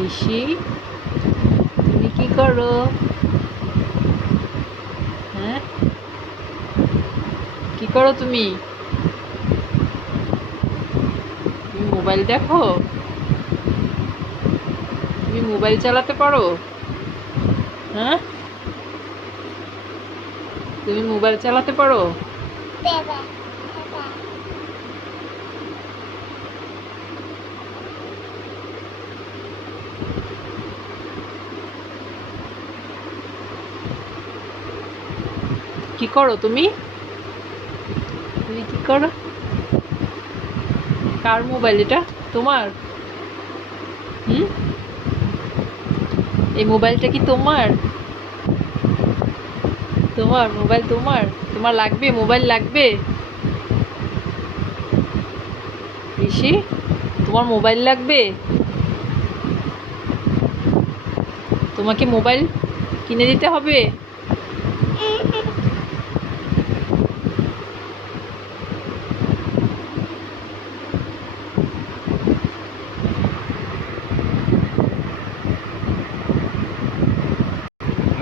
ঋষি তুমি কি করো? হ্যাঁ? কি করো তুমি? তুমি মোবাইল দেখো? তুমি মোবাইল চালাতে পারো? হ্যাঁ? তুমি মোবাইল চালাতে পারো? কি করো তুমি? তুমি কি করো? কার মোবাইল এটা? তোমার? হুম? এই মোবাইলটা কি তোমার? তোমার মোবাইল তোমার? তোমার লাগবে মোবাইল লাগবে? ঋষি, তোমার মোবাইল লাগবে? তোমাকে মোবাইল কিনে দিতে হবে?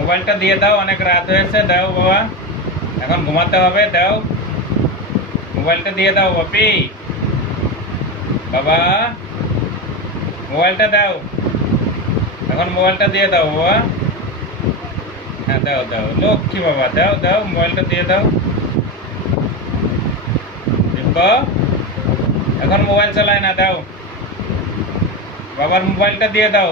মোবাইলটা দিয়ে দাও অনেক রাত হয়েছে দাও বাবা এখন ঘুমাতে হবে দাও মোবাইলটা দিয়ে দাও বাপি বাবা মোবাইলটা দাও এখন মোবাইলটা দিয়ে দাও বাবা হ্যাঁ দাও দাও লক্ষ্মী বাবা দাও দাও মোবাইলটা দিয়ে দাও দিব্য এখন মোবাইল চালায় না দাও বাবার মোবাইলটা দিয়ে দাও